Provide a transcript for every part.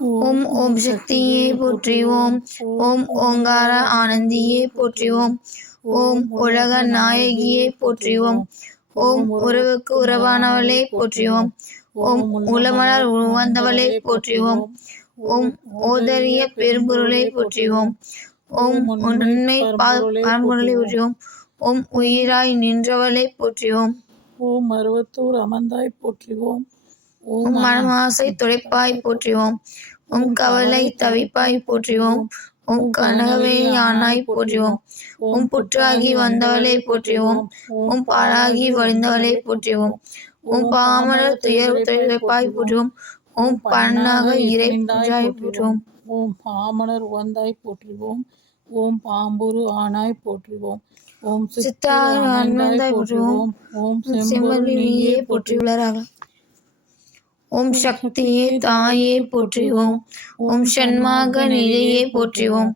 ஓம் ஓம் சக்தியே போற்றிவோம். ஓம் ஓங்கார ஆனந்தியே போற்றிவோம். ஓம் உலக நாயகியே போற்றிவோம். ஓம் உறவுக்கு உறவானவளே போற்றிவோம். ஓம் உளமலர் உவந்தவளே போற்றிவோம். ஓம் ஓதரிய பெரும்பொருளை போற்றிவோம். ஓம் உண்மை பரம்பொருளை போற்றிவோம். ஓம் உயிராய் நின்றவளை போற்றிவோம். ஓம் மருவத்தூர் அமர்ந்தாய் போற்றிவோம். ஓம் மனமாசை துடைப்பாய் போற்றிவோம். ஓம் கவலை தவிப்பாய் போற்றிவோம். ஓம் கனகவே யானாய் போற்றிவோம். ஓம் புற்றாகி வந்தவளை போற்றிவோம். ஓம் பாழாகி வழிந்தவளை போற்றிவோம். ஓம் பாமலர் துயர் துடைப்பாய் போற்றிவோம். ஓம் பண்ணாக இறை போற்றுவோம். ஓம் பாமலர் உவந்தாய் போற்றுவோம். ஓம் பாம்புரு ஆனாய் போற்றுவோம். ஓம் சித்தாய் ஆனந்தாய் போற்றுவோம். ஓம் செம்மறி நீயே போற்றியுள்ளாராக. ஓம் சக்தியே தாயே போற்றிவோம். ஓம் சண்மாக நிலையே போற்றிவோம்.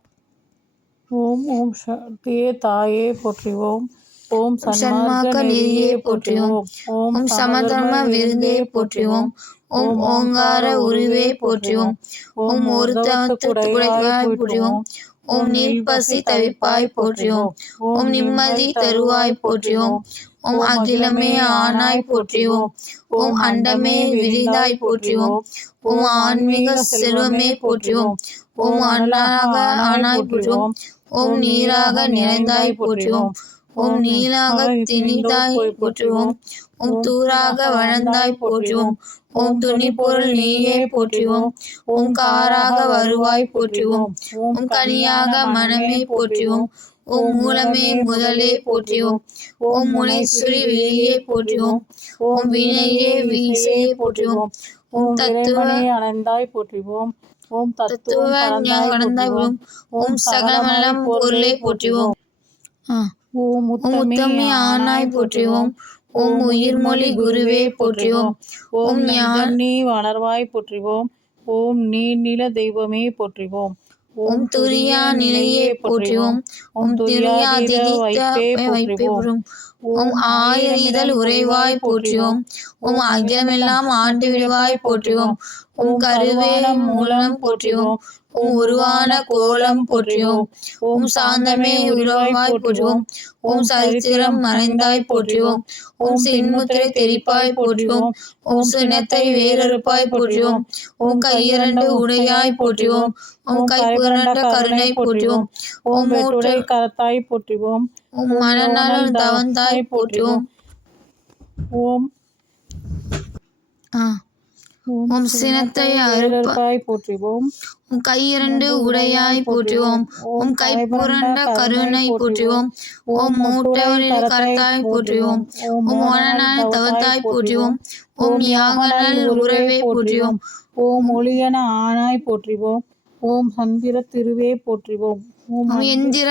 ஓம் ஓம் சக்தியே தாயே போற்றிவோம். ஓம் சண்மாக நிலையே போற்றிவோம். ஓம் சமதர்ம விருந்தே போற்றிவோம். ஓம் ஓங்கார உருவே போற்றிவோம். ஓம் ஒருத்தத்துடையாய் போற்றிவோம். ஓம் நீர்ப்பசி தவிப்பாய் போற்றிவோம். ஓம் நிம்மதி தருவாய் போற்றிவோம். ஓம் அகிலமே ஆனாய் போற்றிவோம். ஓம் அண்டமே விரிந்தாய் போற்றிவோம். ஓம் ஆன்மீக செல்வமே போற்றிவோம். ஓம் அண்ணாக ஆனாய் போற்றிவோம். ஓம் நீராக நிறைந்தாய் போற்றிவோம். ஓம் நீலாக திணிந்தாய் போற்றுவோம். ஓம் தூராக வளர்ந்தாய் போற்றுவோம். ஓம் துணிப்பொருள் நீயே போற்றுவோம். ஓம் காராக வருவாய் போற்றுவோம். ஓம் கனியாக மனமே போற்றுவோம். ஓம் மூலமே முதலே போற்றுவோம். ஓம் முனைசுரி விழியே போற்றுவோம். ஓம் வினையே வீசையே போற்றுவோம். ஓம் தத்துவமே அணைந்தாய் போற்றுவோம். ஓம் தத்துவ கடந்தாய் போற்றுவோம். ஓம் சகலமெல்லாம் பொருளே போற்றுவோம். ஓம் உத்தமி ஆனாய் போற்றுவோம். ஓம் உயிர்மொழி குருவே போற்றுவோம். ஓம் நீ வளர்வாய் போற்றுவோம். ஓம் நீர்நில தெய்வமே போற்றுவோம். ஓம் துரியா நிலையே போற்றுவோம். ஓம் துரியா வைப்பே போற்றுவோம். ஓம் ஆயிர இதழ் உறைவாய் போற்றுவோம். ஓம் அகிலமெல்லாம் ஆண்டு விடுவாய் போற்றுவோம். ஓம் கருவேலம் மூலம் போற்றுவோம். ஓம் உருவான கோலம் போற்றுவோம். ஓம் சாந்தமே உருவாய் போற்றுவோம். ஓம் சரித்திரம் மறைந்தாய் போற்றுவோம். ஓம் சின்முத்திரை தெரிப்பாய் போற்றுவோம். ஓம் சினத்தை வேறறுப்பாய் போற்றுவோம். ஓம் கையிரண்டு உடையாய் போற்றுவோம். ஓம் கைப்புரண்ட கருணை போற்றுவோம். ஓம் மூற்றை கரத்தாய் போற்றுவோம். ஓம் மனநலம் தவந்தாய் போற்றுவோம். ஓம் ஓம் சினத்தை அறுப்பாய் போற்றுவோம். ஓம் கையிரண்டு உடையாய் போற்றுவோம். ஓம் கைப்புரண்ட கருணை போற்றுவோம். ஓம் மூட்டவரில் கரத்தாய் போற்றுவோம். ஓம் மனநல தவத்தாய் போற்றுவோம். ஓம் யாகநல் உறவே போற்றுவோம். ஓம் ஒளியன ஆனாய் போற்றுவோம். ஓம் சந்திர திருவே போற்றுவோம். ஓம் எந்திர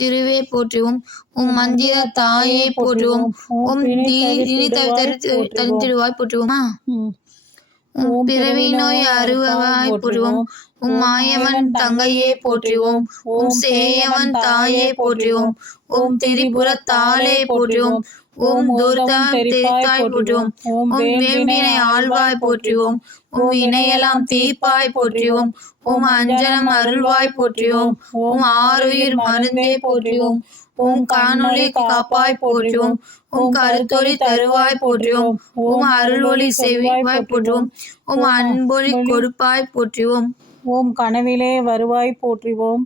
திருவே போற்றுவோம். ஓம் மந்திர தாயே போற்றுவோம். ஓம் தரித்திடுவாய் போற்றுவோம். ஓம் பிறவி நோய் அறுவாய் போற்றுவோம். ஓம் மாயவன் தங்கையே போற்றுவோம். ஓம் சேயவன் தாயே போற்றுவோம். ஓம் திரிபுரத்தாலே போற்றுவோம். ஓம் துர்தம் தெரித்தாய் போற்றுவோம். ஓம் வேம்பினை ஆழ்வாய் போற்றுவோம். ஓம் வினையெல்லாம் தீர்ப்பாய் போற்றுவோம். ஓம் அஞ்சனம் அருள்வாய் போற்றுவோம். ஓம் ஆறுயிர் மருந்தே போற்றுவோம். ஓம் காணொளி காப்பாய் போற்றுவோம். ஓம் கருத்தொளி தருவாய் போற்றுவோம். ஓம் அருளொளி செவிவாய் போற்றுவோம். ஓம் அன்பொளி கொடுப்பாய் போற்றுவோம். ஓம் கனவிலே வருவாய் போற்றுவோம்.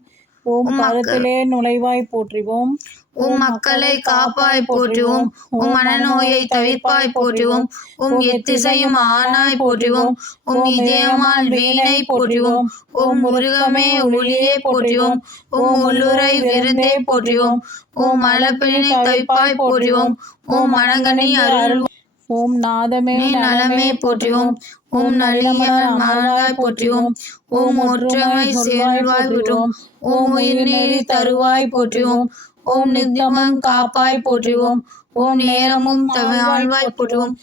ஓம் கருத்திலே நுழைவாய் போற்றுவோம். ஓம் மக்களை காப்பாய் போற்றுவோம். ஓம் மனநோயை தவிர்ப்பாய் போற்றுவோம். ஓம் எத்திசையும் ஆனாய் போற்றுவோம். ஓம் இதயமால் வீணை போற்றுவோம். ஓம் முருகமே ஒளியே போற்றுவோம். ஓம் உள்ளுரை விருந்தே போற்றுவோம். ஓம் மலப்பினை தவிர்ப்பாய் போற்றுவோம். ஓம் மனங்கனி அருள். ஓம் நாதமே நலமே போற்றுவோம். ஓம் நலியார் மலராய் போற்றுவோம். ஓம் ஒற்றமை சேர்வாய் போற்றுவோம். ஓம் உயிர்நீரி தருவாய் போற்றுவோம். ஓம் நித்தியமும் காப்பாய் போற்றுவோம். ஓம் நேரமும் வாழ்வாய் போற்றுவோம்.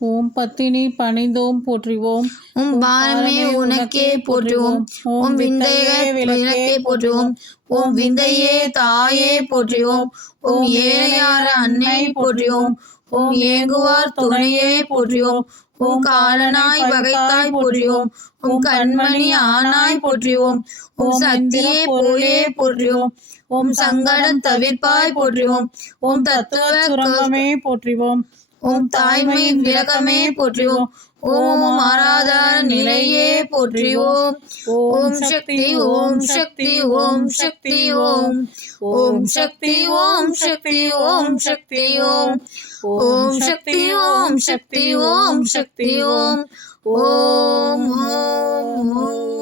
ஓம் பத்தினி பணிந்தோம் போற்றுவோம். ஓம் பாரமே உனக்கே போற்றுவோம். ஓம் விந்தையே விளக்கே போற்றுவோம். ஓம் விந்தையே தாயே போற்றுவோம். ஓம் ஏழையார அன்னை போற்றுவோம். ஓம் ஏங்குவார் துணையே போற்றிவோம். ஓம் காலனாய் வகைத்தாய் போற்றிவோம். ஓம் கண்மணி ஆனாய் போற்றிவோம். ஓம் சக்தியே பொருளே போற்றிவோம். ஓம் சங்கடம் தவிர்ப்பாய் போற்றிவோம். ஓம் தத்துவ சுரங்கமே போற்றிவோம். ஓம் தாய்மை விளக்கமே போற்றிவோம். ஓம் ஆராதார நிலையே போற்றிவோம். ஓம் சக்தி ஓம் சக்தி ஓம் சக்தி ஓம். ஓம் சக்தி ஓம் சக்தி ஓம் சக்தி ஓம். ஓம் சக்தி ஓம் சக்தி ஓம் சக்தி ஓம். ஓம் ஓம் ஓம்.